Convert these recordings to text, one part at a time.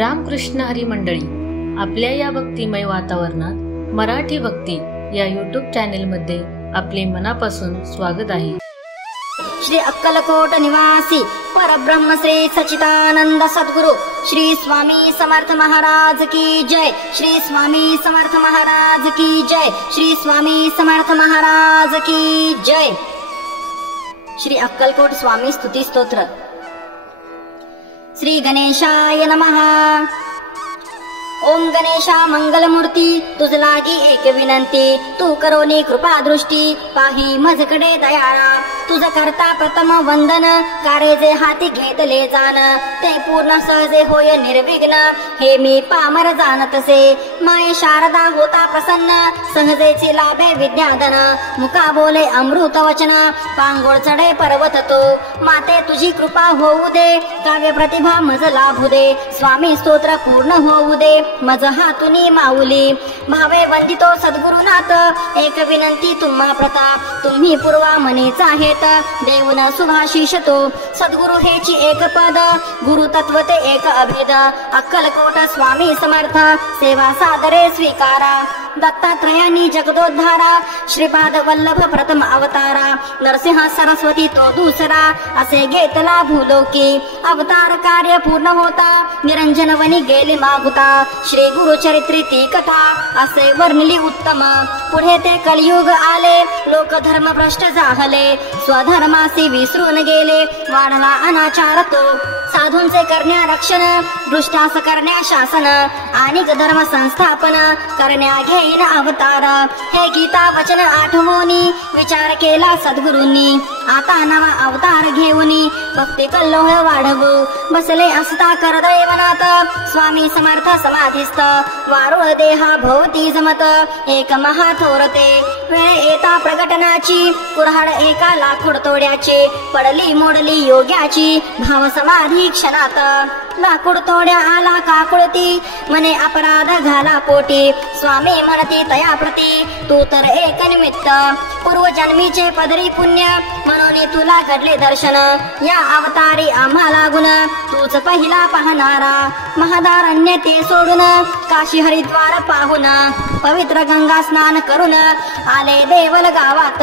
रामकृष्ण हरी मंडळी, आपल्या या भक्तिमय वातावरणात मराठी भक्ती या यूट्यूब चॅनेलमध्ये आपले मनापासून स्वागत आहे. श्री अक्कलकोट निवासी परब्रह्म श्री सच्चिदानंद सद्गुरु श्री स्वामी समर्थ महाराज की जय. श्री स्वामी समर्थ महाराज की जय. श्री स्वामी समर्थ महाराज की जय. श्री अक्कलकोट स्वामी स्तुती स्तोत्र. श्री गणेशाय नमः. ओम गणेशा मंगलमूर्ती, तुझ लागी एक विनंती, तू करोनी कृपा दृष्टी, पाही मजकडे दयाळा. तुझ करता प्रथम वंदन, कारे जे हाती घेतले जाण, ते पूर्ण सहजे होय निर्विघ्न, हे मी पामर जाणतसे. माय शारदा होता प्रसन्न, सहजेची लाभे विद्याधन, मुका बोले अमृत वचन, पांगोळ चढे पर्वत तो. माते तुझी कृपा होऊ दे, काव्य प्रतिभा मज लाभू दे, स्वामी स्तोत्र पूर्ण होऊ दे, मज हातुनी माऊली. भावे वंदितो सद्गुरुनाथ, एक विनंती तुम्हा प्रताप, तुम्ही पूर्वा मनीचा आहेत, देऊन सुभाषिष तो. सद्गुरु हेची एक पद, गुरु तत्व ते एक अभेद, अक्कलकोट स्वामी समर्थ, सेवा सादरे स्वीकारा. दत्तात्रयानी जगदोद्धारा, श्रीपाद वल्लभ प्रथम अवतारा, नरसिंह सरस्वती तो दुसरा, असे घेतला भूलोकी. अवतार कार्य पूर्ण होता, निरंजन वनी गेले मागुता, श्री गुरु चरित्री ती कथा, असे वर्णिली उत्तम. पुढे ते कलियुग आले, लोक धर्म भ्रष्ट जाहले, स्वधर्मासी विसरून गेले, वाढला अनाचार तो. साधूंचे करण्या रक्षण, दृष्टास करण्या शासन, आणि धर्म संस्थापन करण्या घेईन अवतार. हे गीता वचन आठवोनी, विचार केला सद्गुरूंनी, आता नवा अवतार घेऊनी, भक्ती कल्लोळ वाढवू. बसले असता करदैवनात, स्वामी समर्थ समाधिस्थ, वारुळ देहा भोवती जमत, एक महाथोरते. वेळ येता प्रगटनाची, कुऱ्हाड एका लाकूड तोड्याची, पडली मोडली योग्याची, भाव समाधी क्षणात. लाकूड तोड्या आला काकुळती, मने अपराध घाला पोटी, स्वामी म्हणती तया प्रती, तू तर एक निमित्त. पूर्वजन्मीचे पदरी पुण्य, म्हणून तुला घडले दर्शन, या अवतारी आम्हाला गुण, तूच पहिला पाहणारा. महादारण्य ते सोडून, काशी हरिद्वार पाहून, पवित्र गंगा स्नान करून, आले देवल गावात.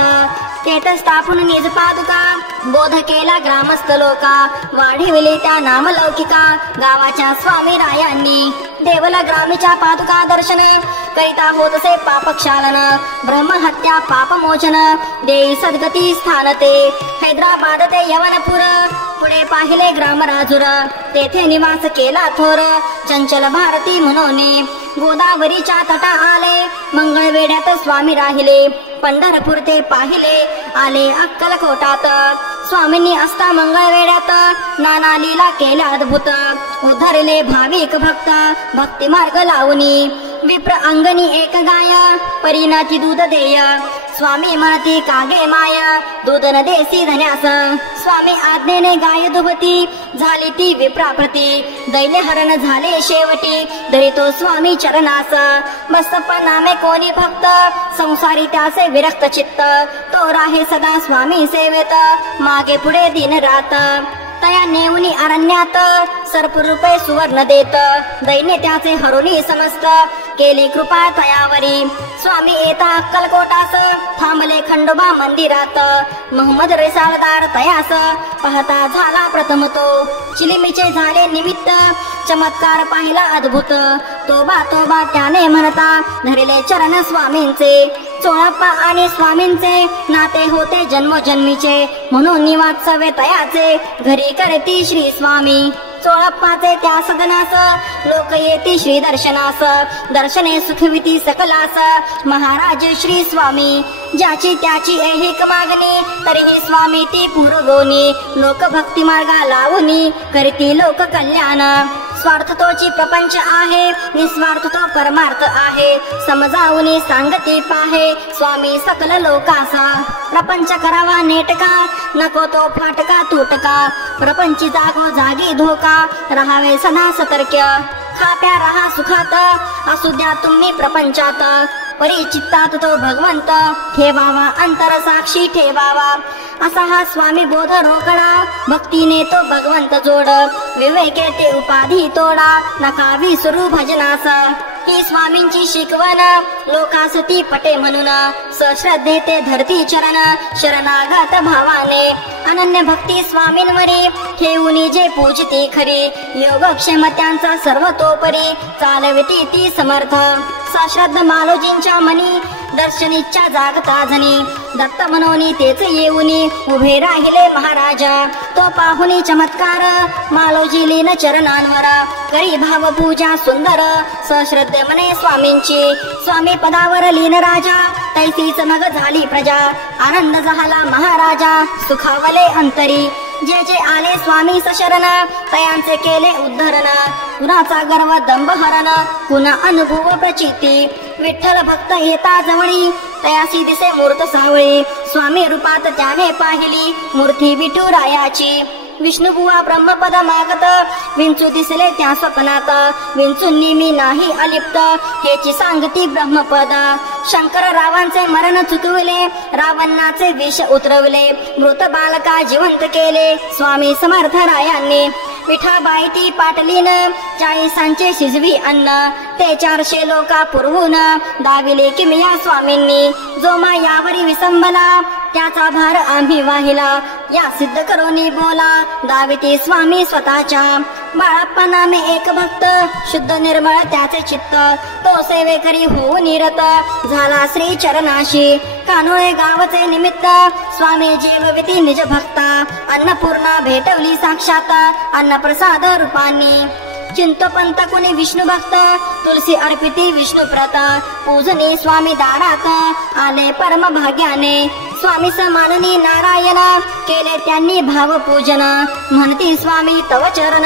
तेथ स्थापून निज पादुका, बोध केला ग्रामस्थ लोका, वाढविले त्या नामलौकिका, गावाच्या स्वामी रायांनी. देवला ग्रामीच्या पादुका दर्शन, करिता होतसे पापक्षालन, ब्रह्महत्या पापमोचन, देई सद्गती स्थान ते. हैदराबाद ते यवनपूर, पुढे पाहिले ग्रामराजुर, तेथे निवास केला थोर, चंचल भारती म्हणून. गोदावरीच्या तटा आले, मंगळवेड्यात स्वामी राहिले, पंढरपूर ते पाहिले, आले अक्कलकोटात. स्वामींनी असता मंगळवेड्यात, नाना लीला केल्या अद्भुत, उद्धरले भाविक भक्त, भक्ती मार्ग लावणी. विप्र अंगणी एक गाय, परिणाची दूध देय, स्वामी म्हणती कागे माय, दूध न देसी धन्यास. स्वामी आज्ञेने गाय दुभती, झाली ती विप्राप्रती, दैन्य हरण झाले शेवटी, धरितो स्वामी चरणास. बसप्पा नामे कोणी भक्त, संसारी त्याचे विरक्त चित्त, तो राहे सदा स्वामी सेवेत, मागे पुढे दिन रात. तया नेऊनी अरण्यात, सर्परूपे सुवर्ण देत, दैन्य त्याचे हरुणी समस्त, केली कृपा तयावरी. स्वामी येता अक्कलकोटास, थांबले खंडोबा मंदिरात, मोहम्मद रिसालदार तयास, पाहता झाला प्रथम तो. चिलिमीचे झाले निमित्त, चमत्कार पाहिला अद्भुत, तोबा तोबा त्याने म्हणता, धरिले चरण स्वामींचे. चोळप्पा आणि स्वामींचे नाते होते जन्मोजन्मीचे, म्हणून निवात्सवे तयाचे, घरी करती श्री स्वामी. चोळप्पाचे त्या सदनास, लोक येती श्री दर्शनास, दर्शने सुखविती सकलास, महाराज श्री स्वामी. ज्याची त्याची ऐहिक मागणी, तरीही स्वामी ती पुरवोनी, लोक भक्ती मार्गा लावूनी, करती लोक कल्याण. स्वार्थ तोची प्रपंच आहे, निस्वार्थ तो परमार्थ आहे, समजावूनी सांगती पाहे, स्वामी सकल लोकासा. प्रपंच करावा नेटका, नको तो फाटका तुटका, प्रपंची जागो जागी धोका, राहावे सदा सतर्क. खाप्या रहा सुखात, असू द्या तुम्ही प्रपंचात, परिचित्तात तो भगवंत, ठेवावा अंतर साक्षी ठेवावा. असा हा स्वामी बोध रोकडा, भक्तीने तो भगवंत जोड, विवेके ते उपाधी तोडा नका विसरू भजनास ही स्वामींची शिकवण लोकासती पटे म्हणून सश्रद्धे ते धरती चरण शरणागत भावाने अनन्य भक्ती स्वामींवरी ठेवून जे पूजते खरी योगक्षेम त्यांचा सर्वतोपरी चालविती ती समर्थ सश्रद्ध मालोजींच्या मनी दर्शनीच्या जागता जनी दत्त मनोनी तेच येऊनी उभे राहिले महाराजा तो पाहुनी चमत्कार मालोजी लीन चरणांवर करी भाव पूजा सुंदर सश्रद्धे मने स्वामींची स्वामी पदावर लीन राजा तैसीच मग झाली प्रजा आनंद झाला महाराजा सुखावले अंतरी जे जे आले स्वामी सशरण तयांचे केले उद्धरण कुणाचा गर्व दंभ हरण कुणा अनुभव प्रचिती विठ्ठल भक्त येता जवळी तयासी दिसे मूर्त सावळी स्वामी रूपात त्याने पाहिली मूर्ती विठुरायाची विष्णुबुवा ब्रह्मपद मागत विंचू दिसले त्या स्वप्नात विंचूंनी मी नाही अलिप्त हेची सांगती ब्रह्मपद शंकर रावांचे मरण चुकविले रावणाचे विष उतरवले मृत बालका जिवंत केले स्वामी समर्थ रायांनी विठाबाई ती पाटलीन 40 शिजवी अन्न ते 400 लोका पुरवून दाविले किमिया स्वामींनी जो मा यावरी विसंबला त्याचा भार आम्ही वाहिला या सिद्ध करोनी बोला दाविते स्वामी स्वतःच्या बाळाप्पा नामे एक भक्त शुद्ध निर्मळ त्याचे चित्त तो सेवेकरी होऊन निरत झाला श्री चरणाशी कानोळे गावचे निमित्त स्वामी जेवविती निज भक्ता अन्नपूर्णा भेटवली साक्षात अन्नप्रसाद रूपांनी चिंतपंत कुणी विष्णू भक्त तुलसी अर्पिती विष्णू प्रत पूजनी स्वामी दारात आले परम भाग्याने स्वामी समाननी नारायण केले त्यांनी भाव पूजन म्हणती स्वामी तव चरण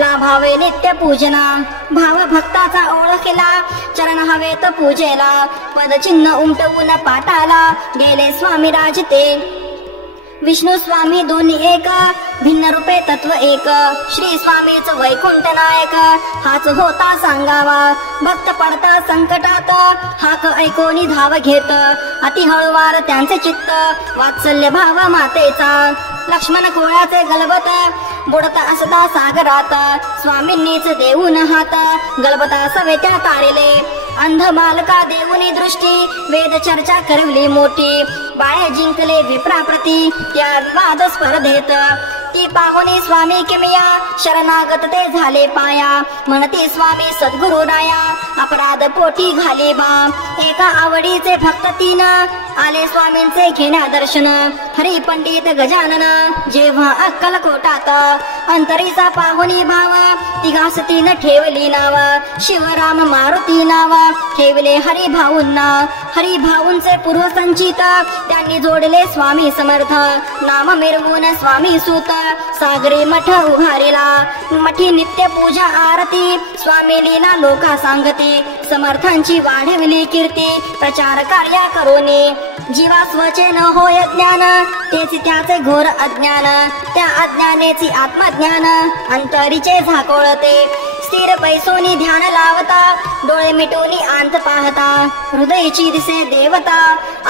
लाभावे नित्य पूजना भाव भक्ताचा ओळखला चरण हवेत पूजेला पदचिन्ह उमटवून पाटाला गेले स्वामी राजते विष्णू स्वामी दोन्ही एक भिन्न रूपे तत्व एक श्री स्वामीच वैकुंठ नायक हाच होता सांगावा भक्त पडता संकटात हाक ऐकोनी धाव घेत अति हळुवार त्यांचे चित्त वात्सल्य भाव मातेचा लक्ष्मण कोळ्याचे गलबत बुडता असता सागरात स्वामींनीच देऊन हात गलबता सवेत्या ताळिले अंध बालका देऊनी दृष्टी वेद चर्चा करवली मोठी बाळे जिंकले विप्राप्रती त्या विवाद स्पर्धेत ती पाहुनी स्वामी किमिया शरणागत ते झाले पाया म्हणती स्वामी सद्गुरु राया अपराध पोटी घाले बा एका आवडीचे भक्त 3 आले स्वामींचे घेण्या दर्शन हरी पंडित गजानन जेव्हा अक्कलकोटात अंतरीचा पाहुनी भाव तिघास 3 ठेवली नाव शिवराम मारुती नाव ठेवले हरिभाऊंना हरिभाऊंचे पूर्व संचित त्यांनी जोडले स्वामी समर्थ नाम मिरवून स्वामी सूत सागरी मठ उभारिला मठी नित्य पूजा आरती स्वामी लीला लोका सांगती समर्थांची वाढविली कीर्ती प्रचार कार्य करोनी जीवा स्वचे न होय ज्ञान तेच त्याचे घोर अज्ञान त्या अज्ञानेची आत्मज्ञान अंतरीचे झाकोळते स्थिर पैसोनी ध्यान लावता डोळे मिटूनी अंत पाहता हृदयची दिसे देवता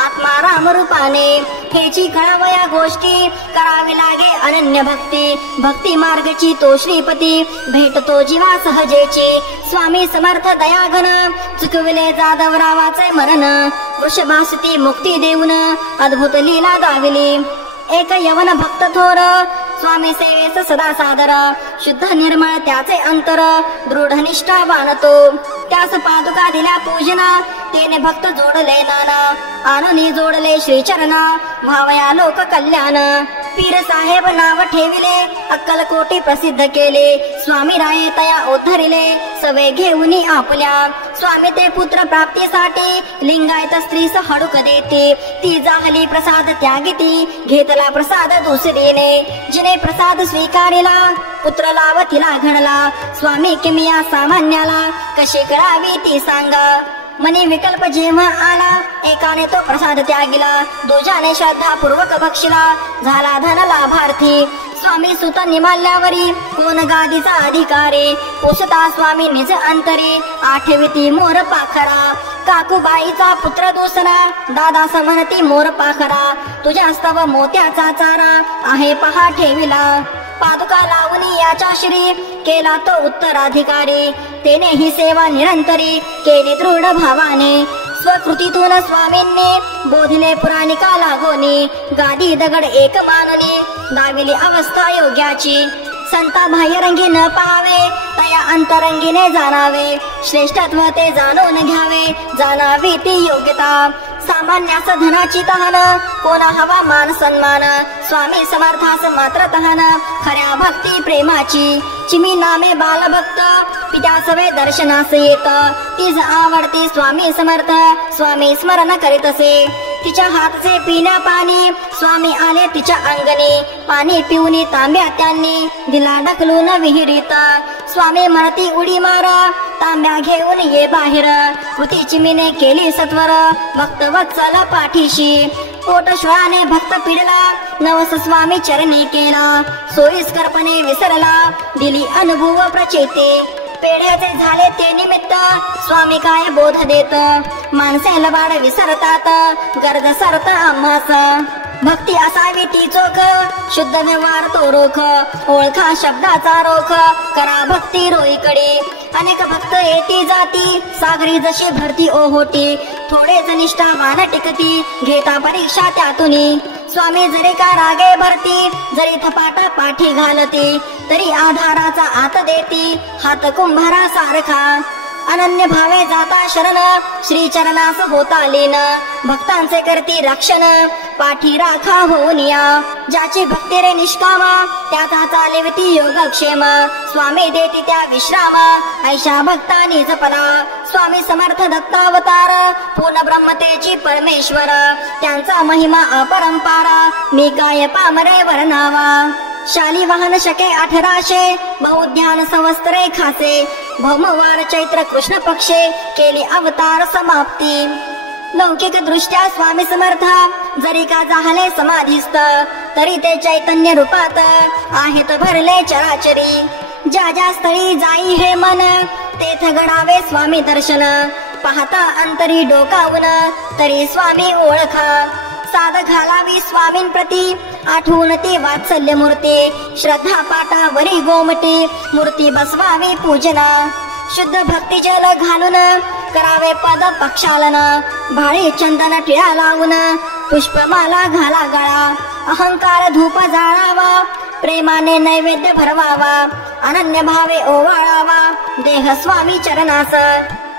आत्मा राम रूपाने हेची कळावया गोष्टी करावी लागे अनन्य भक्ती भक्ती मार्गची तो श्रीपती भेटतो जीवा सहजेची स्वामी समर्थ दयाघन चुकविले जादवरावाचे मरण वृषभासती मुक्ती देऊन अद्भुत लीला दाविली एक यवन भक्त थोर स्वामी सेवेस सदा सादर शुद्ध निर्मळ त्याचे अंतर दृढ निष्ठावान तो त्यास पादुका दिल्या पूजना तेने भक्त जोडले नाना आननी जोडले श्रीचरणा भावया लोक कल्याण पीर साहेब नाव ठेविले अक्कलकोटी प्रसिद्ध केले स्वामी राये तया उद्धरिले सवे घेऊनी आपल्या स्वामी ते पुत्र प्राप्तीसाठी लिंगायत स्त्रीस हडूक देते ती जाहली प्रसाद त्यागिती घेतला प्रसाद दुसरीने जिने प्रसाद स्वीकारिला पुत्र लाव तिला घडला स्वामी किमिया सामान्याला कशी करावी ती सांगा मनी विकल्प जेव्हा आला एकाने तो प्रसाद त्यागिला दुजाने श्रद्धा पूर्वक बक्षिला झाला धन लाभार्थी स्वामी सुत निमाल्यावरी कोण गादीचा अधिकारी पुसता स्वामी निज अंतरी आठविती मोर पाखरा काकूबाईचा पुत्र दुसरा दादा समनती मोर पाखरा तुझ्या स्तव मोत्याचा चारा आहे पहा ठेविला पादुका लावून याच्या श्री केला तो उत्तराधिकारी. तेने ही सेवा निरंतरी केली दृढ भावाने. स्वकृतीतून स्वामींनी बोधिले पुराणिका लागोनी. गादी दगड एक मानली दाविली अवस्था योग्याची. संता बाह्यरंगी न पाहावे तया अंतरंगीने जाणावे. श्रेष्ठत्व ते जाणून घ्यावे जाणावी ती योग्यता. सामान्यास धनाची तहान कोणा हवा मान सन्मान. स्वामी समर्थास मात्र तहान खऱ्या भक्ती प्रेमाची. चिमी नामे बालभक्त पित्यास वे दर्शनास येत. तीच आवडती स्वामी समर्थ स्वामी स्मरण करीतसे. तिच्या हातचे पिण्या पाणी स्वामी आले तिच्या अंगणी. पाणी पिऊन तांब्या त्यांनी दिला ढकलून विहिरीत. स्वामी म्हणती उडी मार तांब्या घेऊन ये बाहेर. कृती चिमीने केली सत्वर भक्त वत्सल पाठीशी. पोट श्वाने भक्त पिडला नवस स्वामी चरणी केला. सोयीस्करपणे विसरला दिली अनुभव प्रचिती. पेढ्याचे झाले ते निमित्त स्वामी काय बोध देत. माणसे लबाड विसरतात गरज सरत आम्हास. भक्ती असावी ती चोख शुद्ध व्यवहार तो रोख. ओळखा शब्दाचा रोख करा भक्ती रोईकडे. अनेक भक्त येती जाती सागरी जशी भरती ओहोटी. थोडेच निष्ठावान टिकती घेता परीक्षा त्यातुनी. स्वामी जरी का रागे भरती जरी थपाटा पाठी घालती तरी आधाराचा आत देती हात कुंभारा सारखा. अनन्य भावे जाता शरण श्री चरणास होता लीन. भक्तांचे करती रक्षण पाठी राखा होऊन या. ज्याची भक्ती रे निष्कामा त्याचा चालविती योगक्षेम. स्वामी देती त्या विश्राम ऐशा भक्तांनी जपला. स्वामी समर्थ दत्तावतार पूर्ण ब्रह्मतेची परमेश्वर. त्यांचा महिमा अपरंपार मी काय पामरे वर्णावा. शाली वाहन शके 1800 बहुध्यान संवत्सरे खासे. भौमवार चैत्र कृष्ण पक्षे केली अवतार समाप्ती. लौकिक दृष्ट्या स्वामी समर्थ जरी का झाले समाधीस्थ तरी ते चैतन्य रूपात आहेत भरले चराचरी. ज्या ज्या स्थळी जाई हे मन तेथ घडावे स्वामी दर्शन. पाहता अंतरी डोकावून तरी स्वामी ओळखा. साध घालावी स्वामींप्रती आठवून ती वात्सल्य मूर्ती. श्रद्धा पाटावरी गोमटी मूर्ती बसवावी पूजना. शुद्ध भक्ती जल घालून करावे पद पक्षालन. भाळी चंदन टिळा लावून पुष्पमाला घाला गळा. अहंकार धूप जाळावा प्रेमाने नैवेद्य भरवावा. अनन्य भावे ओवाळावा देह स्वामी चरणास.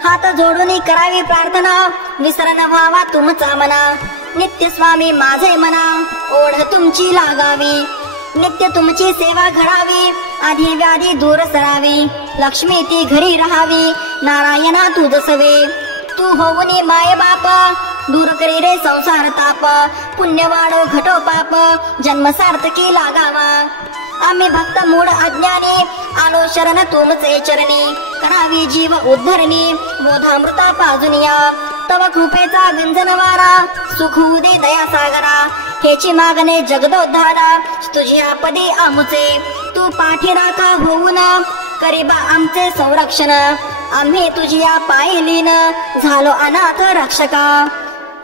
हात जोडून करावी प्रार्थना विसरण व्हावा तुमचा मना. नित्य स्वामी माझे मना ओढ तुमची लागावी. नित्य तुमची सेवा घडावी आधी व्याधी दूर सरावी. लक्ष्मी ती घरी राहावी नारायणा तू जसवे. तू होऊन माय बाप दूर करी रे संसार ताप. पुण्य वाढो घटो पाप जन्म सार्थकी लागावा. आम्ही भक्त मूढ अज्ञानी आलो शरण तुमचे चरणी. करावी जीव उद्धरणी बोधामृता पाजुनिया. तव कृपेचा गंजन वारा सुख दे दया सागरा. हेची मागणे जगदोद्धारा तुझ्या पदी आमुचे. तू पाठीराखा होऊन करीबा आमचे संरक्षण. आम्ही तुझ्या पायलीन झालो अनाथ रक्षका.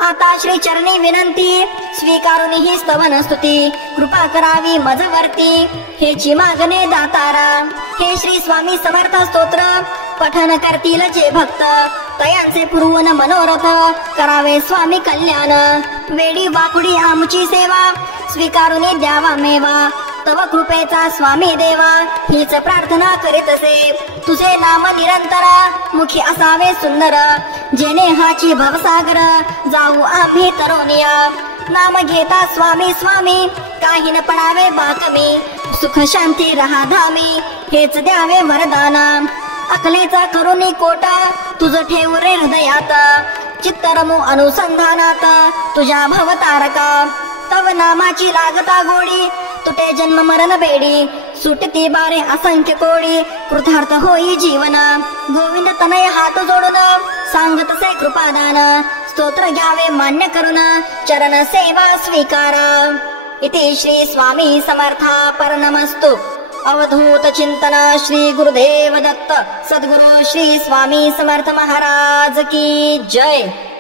आता श्री चरणी विनंती स्वीकारून ही स्तवन स्तुती. कृपा करावी मजवरती हेची मागणे दातारा. हे श्री स्वामी समर्थ स्तोत्र पठन करतील जे भक्त. तयांचे पुरवून मनोरथ करावे स्वामी कल्याण. वेडी वाकुडी आमची सेवा स्वीकारून द्यावा मेवा. तव कृपेचा स्वामी देवा हीच प्रार्थना करीतसे. तुझे नाम निरंतर मुखी असावे सुंदर. जेने हाची भवसागर जाऊ आम्ही तरुणिया. नाम घेता स्वामी स्वामी काही न पडावे बाकमी. सुख शांती रहा धामी हेच द्यावे वरदाना. अकलेचा करुणी कोटा तुझ ठेवू रे हृदयात. चित्त रमू अनुसंधानात तुझ्या भवतारका. तव नामाची लागता गोडी तुटे जन्म मरण बेडी. सुटती बारे असंख्य कोडी कृतार्थ होई जीवन. गोविंद तनय हात जोडून सांगत से कृपादान. स्तोत्र घ्यावे मान्य करून चरण सेवा स्वीकारा. इति श्री स्वामी समर्था परनमस्तु. अवधूत चिंतन श्री गुरुदेव दत्त सद्गुरु श्री स्वामी समर्थ महाराज की जय.